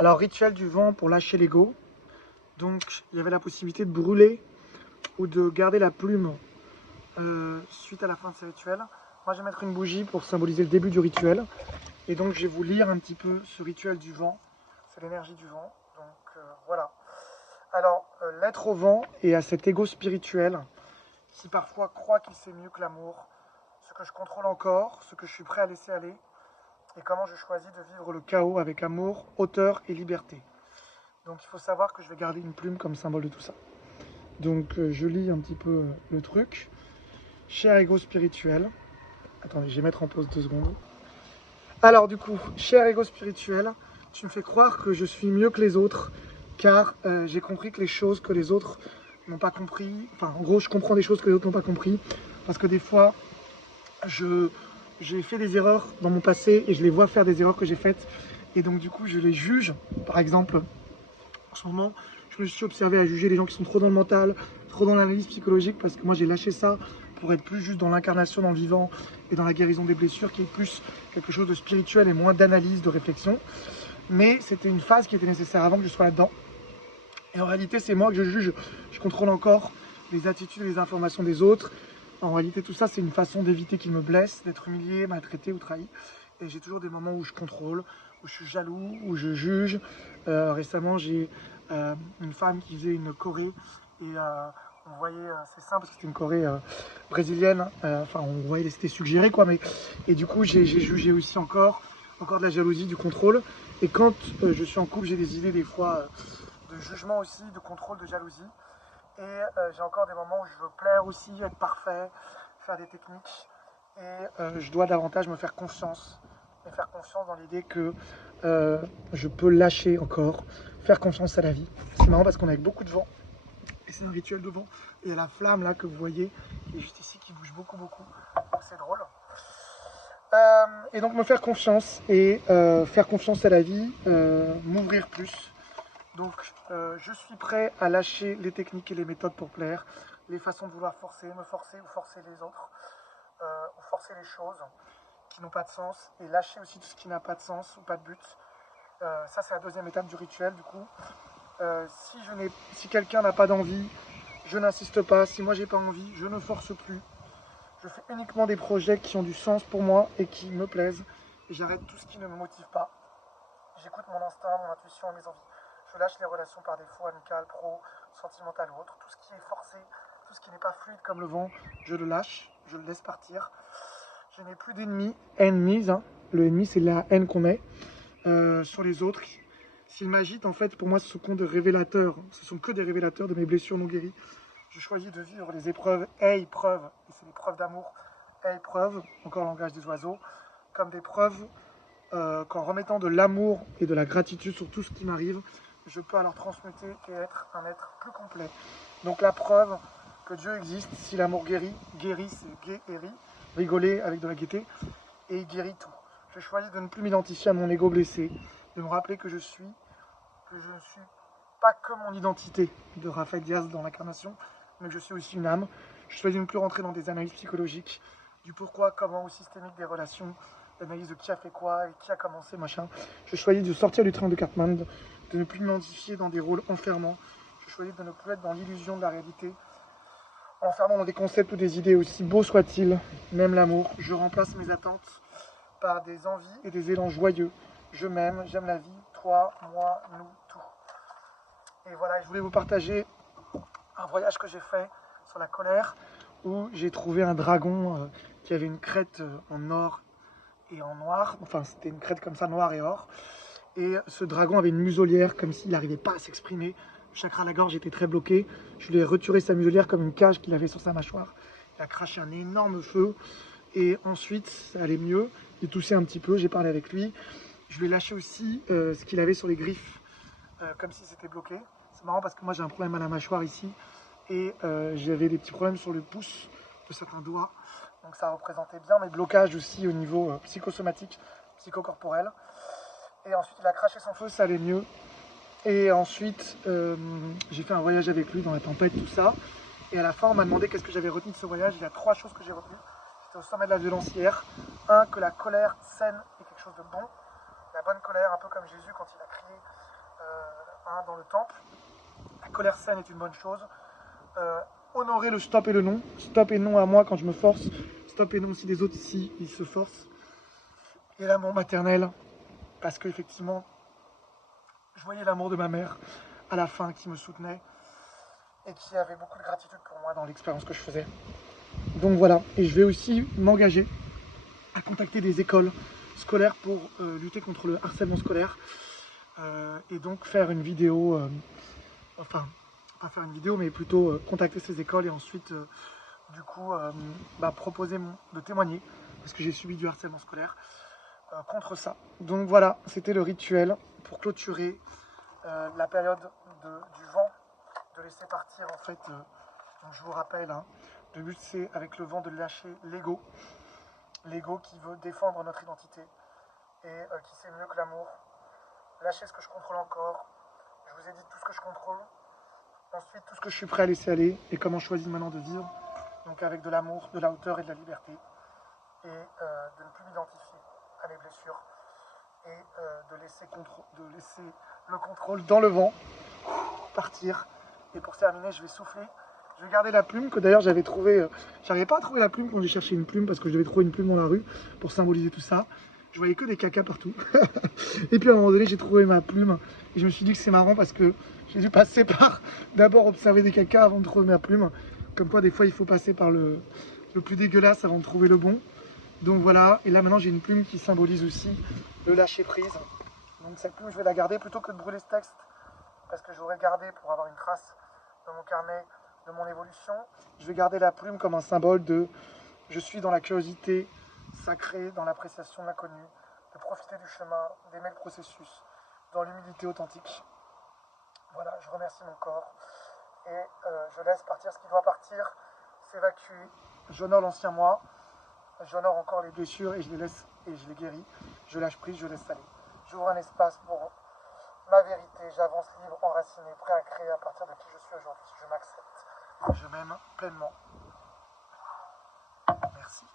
Alors, rituel du vent pour lâcher l'ego. Donc, il y avait la possibilité de brûler ou de garder la plume suite à la fin de ce rituel. Moi, je vais mettre une bougie pour symboliser le début du rituel. Et donc, je vais vous lire un petit peu ce rituel du vent. C'est l'énergie du vent. Donc, voilà. Alors, l'être au vent et à cet ego spirituel qui parfois croit qu'il sait mieux que l'amour, ce que je contrôle encore, ce que je suis prêt à laisser aller, et comment je choisis de vivre le chaos avec amour, hauteur et liberté. Donc il faut savoir que je vais garder une plume comme symbole de tout ça. Donc je lis un petit peu le truc. Cher ego spirituel. Attendez, je vais mettre en pause 2 secondes. Alors du coup, cher ego spirituel, tu me fais croire que je suis mieux que les autres, car j'ai compris que les choses que les autres n'ont pas compris, enfin en gros je comprends des choses que les autres n'ont pas compris, parce que des fois j'ai fait des erreurs dans mon passé et je les vois faire des erreurs que j'ai faites, et donc du coup je les juge. Par exemple, en ce moment, je me suis observé à juger les gens qui sont trop dans le mental, trop dans l'analyse psychologique, parce que moi j'ai lâché ça pour être plus juste dans l'incarnation, dans le vivant et dans la guérison des blessures, qui est plus quelque chose de spirituel et moins d'analyse, de réflexion. Mais c'était une phase qui était nécessaire avant que je sois là-dedans. Et en réalité, c'est moi que je juge. Je contrôle encore les attitudes et les informations des autres. En réalité, tout ça, c'est une façon d'éviter qu'ils me blessent, d'être humilié, maltraité ou trahi. Et j'ai toujours des moments où je contrôle, où je suis jaloux, où je juge. Récemment, j'ai une femme qui faisait une choré et on voyait ses seins parce que c'était une choré brésilienne. Enfin, on voyait, c'était suggéré quoi. Mais et du coup, j'ai jugé aussi encore de la jalousie, du contrôle. Et quand je suis en couple, j'ai des idées des fois de jugement aussi, de contrôle, de jalousie. Et j'ai encore des moments où je veux plaire aussi, être parfait, faire des techniques. Et je dois davantage me faire confiance dans l'idée que je peux lâcher encore, faire confiance à la vie. C'est marrant parce qu'on a avec beaucoup de vent, et c'est un rituel de vent. Et il y a la flamme là que vous voyez, qui est juste ici, qui bouge beaucoup, beaucoup. Donc c'est drôle. Et donc me faire confiance et faire confiance à la vie, m'ouvrir plus. Donc je suis prêt à lâcher les techniques et les méthodes pour plaire, les façons de vouloir forcer, me forcer ou forcer les autres, ou forcer les choses qui n'ont pas de sens, et lâcher aussi tout ce qui n'a pas de sens ou pas de but. Ça c'est la deuxième étape du rituel du coup. Si quelqu'un n'a pas d'envie, je n'insiste pas. Si moi j'ai pas envie, je ne force plus. Je fais uniquement des projets qui ont du sens pour moi et qui me plaisent. Et j'arrête tout ce qui ne me motive pas. J'écoute mon instinct, mon intuition et mes envies. Je lâche les relations par défaut, amicales, pro, sentimentales ou autres. Tout ce qui est forcé, tout ce qui n'est pas fluide comme le vent, je le lâche, je le laisse partir. Je n'ai plus d'ennemis, ennemis. Hein. Le ennemi, c'est la haine qu'on met sur les autres. S'ils m'agitent, en fait, pour moi, ce sont que des révélateurs. Ce sont que des révélateurs de mes blessures non guéries. Je choisis de vivre les épreuves et preuves, et c'est des preuves d'amour, et preuves, encore le langage des oiseaux, comme des preuves qu'en remettant de l'amour et de la gratitude sur tout ce qui m'arrive, je peux alors transmuter et être un être plus complet. Donc la preuve que Dieu existe, si l'amour guérit, guérit c'est guéri, rigoler avec de la gaieté, et il guérit tout. Je choisis de ne plus m'identifier à mon ego blessé, de me rappeler que je ne suis pas que mon identité de Raphaël Diaz dans l'incarnation, mais que je suis aussi une âme. Je choisis de ne plus rentrer dans des analyses psychologiques, du pourquoi, comment ou systémique des relations, l'analyse de qui a fait quoi et qui a commencé, machin. Je choisis de sortir du train de Cartman, de ne plus m'identifier dans des rôles enfermants. Je choisis de ne plus être dans l'illusion de la réalité, enfermant dans des concepts ou des idées aussi beaux soient-ils, même l'amour. Je remplace mes attentes par des envies et des élans joyeux. Je m'aime, j'aime la vie, toi, moi, nous, tout. Et voilà, je voulais vous partager un voyage que j'ai fait sur la colère, où j'ai trouvé un dragon qui avait une crête en or et en noir. Enfin, c'était une crête comme ça, noir et or. Et ce dragon avait une muselière, comme s'il n'arrivait pas à s'exprimer. Le chakra à la gorge était très bloqué. Je lui ai retiré sa muselière comme une cage qu'il avait sur sa mâchoire. Il a craché un énorme feu. Et ensuite, ça allait mieux. Il toussait un petit peu, j'ai parlé avec lui. Je lui ai lâché aussi ce qu'il avait sur les griffes, comme si c'était bloqué. C'est marrant parce que moi j'ai un problème à la mâchoire ici. Et j'avais des petits problèmes sur le pouce de certains doigts. Donc ça représentait bien mes blocages aussi au niveau psychosomatique, psychocorporel. Et ensuite il a craché son feu, ça allait mieux. Et ensuite j'ai fait un voyage avec lui dans la tempête, tout ça. Et à la fin on m'a demandé qu'est-ce que j'avais retenu de ce voyage. Il y a 3 choses que j'ai retenues. J'étais au sommet de la violence hier. 1, que la colère saine est quelque chose de bon. La bonne colère, un peu comme Jésus quand il a crié dans le temple. La colère saine est une bonne chose. Honorer le stop et le non. Stop et non à moi quand je me force. Stop et non si les autres ici, ils se forcent. Et l'amour maternel, parce qu'effectivement, je voyais l'amour de ma mère à la fin qui me soutenait et qui avait beaucoup de gratitude pour moi dans l'expérience que je faisais. Donc voilà, et je vais aussi m'engager à contacter des écoles scolaires pour lutter contre le harcèlement scolaire et donc faire une vidéo, enfin, pas faire une vidéo, mais plutôt contacter ces écoles et ensuite, du coup, proposer de témoigner, parce que j'ai subi du harcèlement scolaire, contre ça. Donc voilà, c'était le rituel pour clôturer la période du vent, de laisser partir en fait, donc je vous rappelle, hein, le but c'est avec le vent de lâcher l'ego, l'ego qui veut défendre notre identité et qui sait mieux que l'amour, lâcher ce que je contrôle encore, je vous ai dit tout ce que je contrôle, ensuite tout ce que je suis prêt à laisser aller et comment je choisis maintenant de vivre, donc avec de l'amour, de la hauteur et de la liberté, et de ne plus m'identifier à mes blessures et de laisser le contrôle dans le vent partir. Et pour terminer, je vais souffler. Je vais garder la plume que d'ailleurs j'avais trouvé. J'arrivais pas à trouver la plume quand j'ai cherché une plume parce que je devais trouver une plume dans la rue pour symboliser tout ça. Je voyais que des cacas partout. Et puis à un moment donné, j'ai trouvé ma plume et je me suis dit que c'est marrant parce que j'ai dû passer par d'abord observer des cacas avant de trouver ma plume. Comme quoi, des fois, il faut passer par le plus dégueulasse avant de trouver le bon. Donc voilà, et là maintenant j'ai une plume qui symbolise aussi le lâcher prise. Donc cette plume, je vais la garder plutôt que de brûler ce texte, parce que je voudrais garder pour avoir une trace dans mon carnet de mon évolution. Je vais garder la plume comme un symbole de je suis dans la curiosité sacrée, dans l'appréciation de l'inconnu, de profiter du chemin, d'aimer le processus, dans l'humilité authentique. Voilà, je remercie mon corps et je laisse partir ce qui doit partir, s'évacuer. J'honore l'ancien moi. J'honore encore les blessures et je les laisse et je les guéris. Je lâche prise, je laisse aller. J'ouvre un espace pour ma vérité. J'avance libre, enraciné, prêt à créer à partir de qui je suis aujourd'hui. Je m'accepte. Je m'aime pleinement. Merci.